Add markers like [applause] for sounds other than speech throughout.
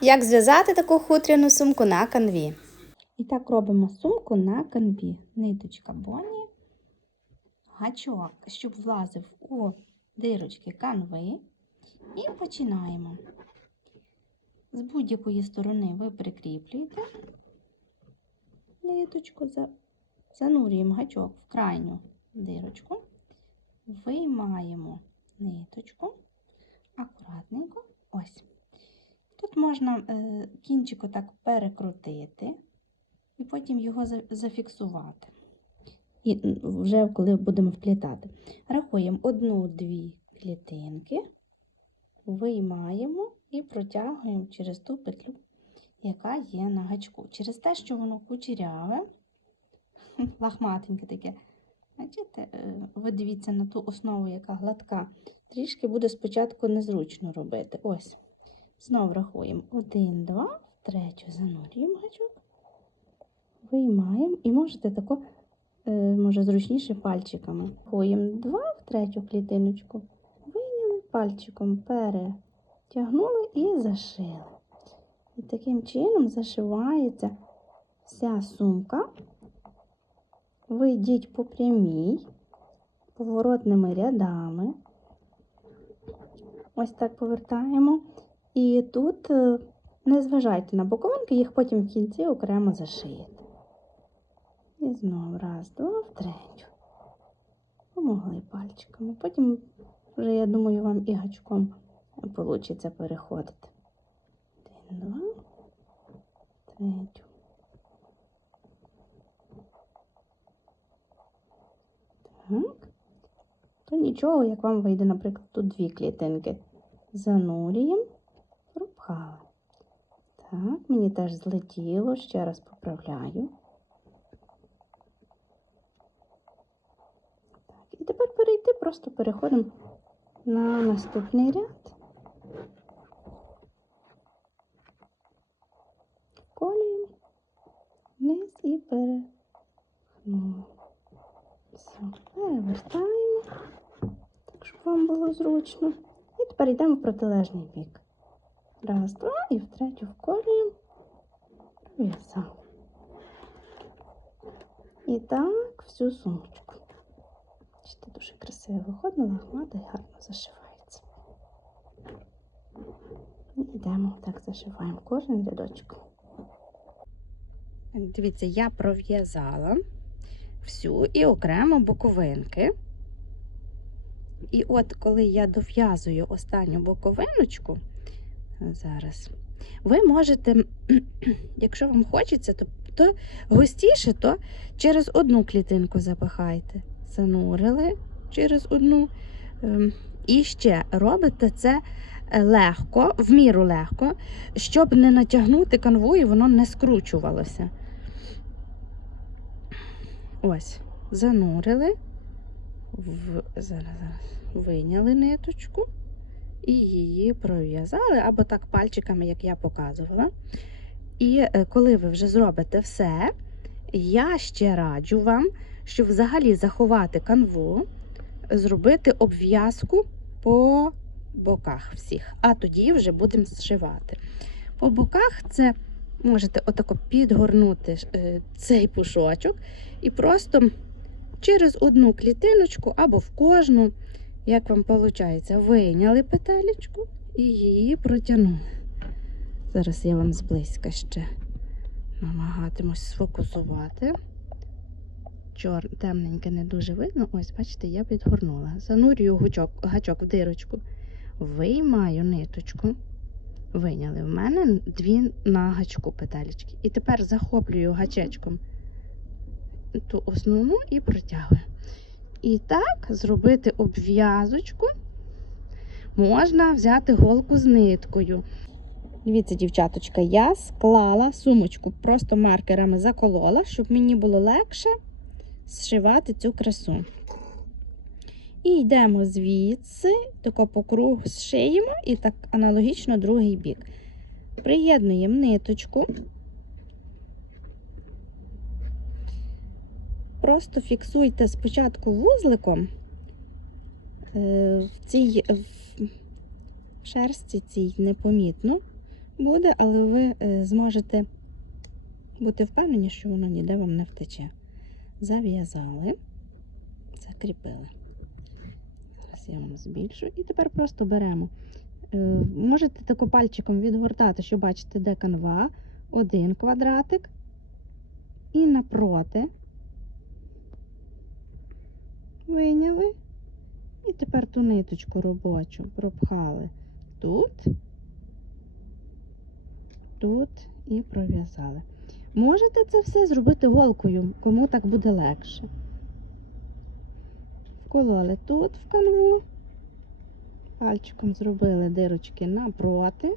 Як зв'язати таку хутряну сумку на канві? І так робимо сумку на канві. Ниточка боні, гачок, щоб влазив у дирочки канви. І починаємо. З будь-якої сторони ви прикріплюєте ниточку, занурюємо гачок в крайню дирочку, виймаємо ниточку акуратненько. Ось. Тут можна е, кінчик отак перекрутити і потім його зафіксувати. І вже коли будемо вплітати. Рахуємо одну-дві клітинки, виймаємо і протягуємо через ту петлю, яка є на гачку. Через те, що воно кучеряве, [laughs] лахматеньке таке. Бачите, е, ви дивіться на ту основу, яка гладка. Трішки буде спочатку незручно робити. Ось. Знову рахуємо. Один, два, в третю занурюємо гачок, виймаємо і можете тако, е, може, зручніше пальчиками. Рахуємо два в третю клітиночку, вийняли пальчиком, перетягнули і зашили. І таким чином зашивається вся сумка. Ви йдіть по прямій, поворотними рядами. Ось так повертаємо. І тут е, не зважайте на боковинки, їх потім в кінці окремо зашиєте. І знову раз, два, в третю. Помогли пальчиками. Потім вже, я думаю, вам і гачком вийде переходити. Один, два, третю. Так. То нічого, як вам вийде, наприклад, тут дві клітинки. Занурюємо, пропхали. Так, мені теж злетіло, ще раз поправляю. Так, і тепер перейти, просто переходимо на наступний ряд. Колюємо вниз і перехнули. Все, перевертаємо, так, щоб вам було зручно. І тепер йдемо в протилежний бік. Раз, два, і в третю вколюємо, пров'язали. І так всю сумочку. Бачите, дуже красиво виходить, лахмата гарно зашивається. І йдемо так зашиваємо кожен рядочок. Дивіться, я пров'язала всю і окремо боковинки. І от коли я дов'язую останню боковиночку, зараз, ви можете, [clears throat] якщо вам хочеться, то, то густіше, то через одну клітинку запихайте. Занурили через одну. Ем, І ще робите це легко, в міру легко, щоб не натягнути канву і воно не скручувалося. Ось, занурили, в, зараз, зараз, вийняли ниточку і її пров'язали, або так пальчиками, як я показувала. І е, коли ви вже зробите все, я ще раджу вам, щоб взагалі заховати канву, зробити обв'язку по боках всіх, а тоді вже будемо зшивати. По боках це можете отако підгорнути е, цей пушочок і просто через одну клітиночку або в кожну, як вам виходить, вийняли петелечку і її протягнули. Зараз я вам зблизька ще намагатимусь сфокусувати. Чор, темненьке не дуже видно. Ось, бачите, я підгорнула. Занурюю гачок, гачок в дирочку, виймаю ниточку. Вийняли в мене дві на гачку петелечки. І тепер захоплюю гачечком ту основну і протягую. І так зробити обв'язочку. Можна взяти голку з ниткою. Дивіться, дівчаточка, я склала сумочку, просто маркерами заколола, щоб мені було легше зшивати цю красу. І йдемо звідси, тако по кругу зшиємо і так аналогічно другий бік. Приєднуємо ниточку. Просто фіксуйте спочатку вузликом е, в цій в шерсті цій непомітно. буде, але ви е, зможете бути впевнені, що воно ніде вам не втече. Зав'язали, закріпили. Зараз я вам збільшу. І тепер просто беремо. Е, Можете тако пальчиком відгортати, щоб бачите, де канва, один квадратик. І напроти виняли. І тепер ту ниточку робочу пропхали тут, тут і пров'язали. Можете це все зробити голкою, кому так буде легше. Вкололи тут в канву, пальчиком зробили дирочки напроти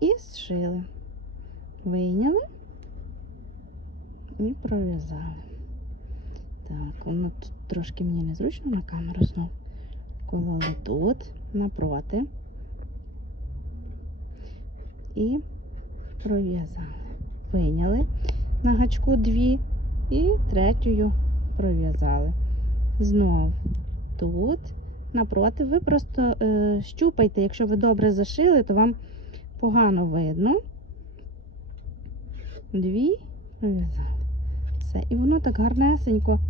і зшили. Вийняли і пров'язали. Так, воно тут трошки мені незручно на камеру знову. Кололи тут, напроти. І пров'язали. Вийняли на гачку дві і третьою пров'язали. Знову тут, напроти. Ви просто е, щупайте, якщо ви добре зашили, то вам погано видно. Дві пров'язали. Все. І воно так гарнесенько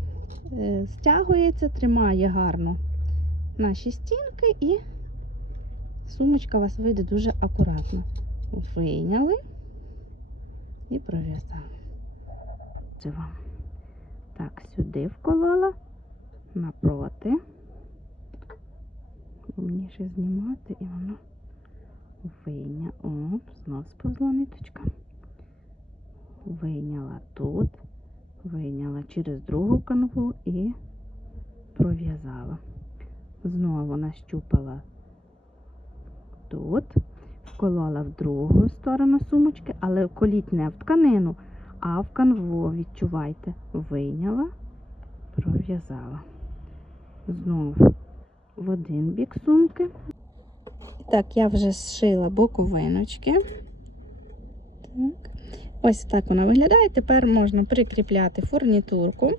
стягується, тримає гарно наші стінки, і сумочка вас вийде дуже акуратно. Вийняли і пров'язали. Так, сюди вколола, напроти. Мені знімати і воно вийня. Оп, знов сповзла ниточка. Вийняла тут, вийняла через другу канву і пров'язала. Знову нащупала тут, вколола в другу сторону сумочки, але коліть не в тканину, а в канву, відчувайте, вийняла, пров'язала. Знову в один бік сумки. Так, я вже зшила боковиночки. Так. Ось так вона виглядає. Тепер можна прикріпляти фурнітурку.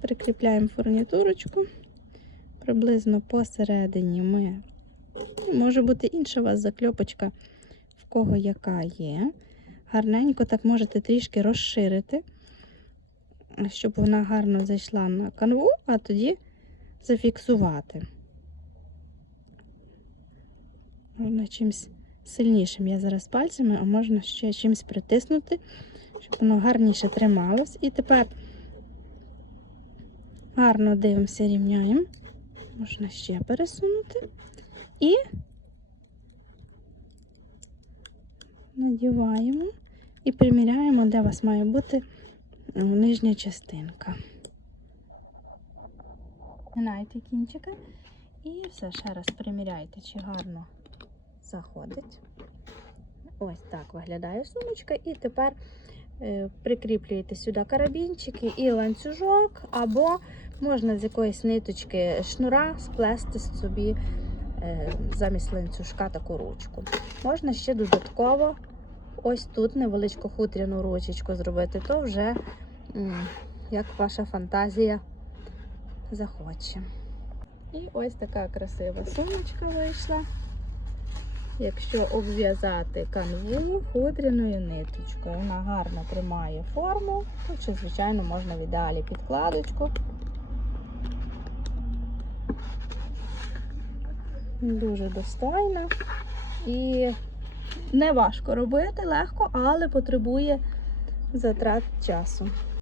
Прикріпляємо фурнітурочку. Приблизно посередині ми. Може бути інша у вас закльопочка, в кого яка є. Гарненько так можете трішки розширити, щоб вона гарно зайшла на канву, а тоді зафіксувати. Можна чимось сильнішим я зараз пальцями, а можна ще чимось притиснути, щоб воно гарніше трималось. І тепер гарно дивимося, рівняємо. Можна ще пересунути. І надіваємо і приміряємо, де у вас має бути е, нижня частинка. Минайте кінчики і все, ще раз приміряйте, чи гарно заходить. Ось так виглядає сумочка. І тепер е, прикріплюєте сюди карабінчики і ланцюжок, або можна з якоїсь ниточки шнура сплести собі е, замість ланцюжка таку ручку. Можна ще додатково ось тут невеличку хутряну ручечку зробити, то вже як ваша фантазія захоче. І ось така красива сумочка вийшла. Якщо обв'язати канву хутряною ниточкою, вона гарно тримає форму, то звичайно, можна в ідеалі підкладочку. Дуже достойна і не важко робити, легко, але потребує затрат часу.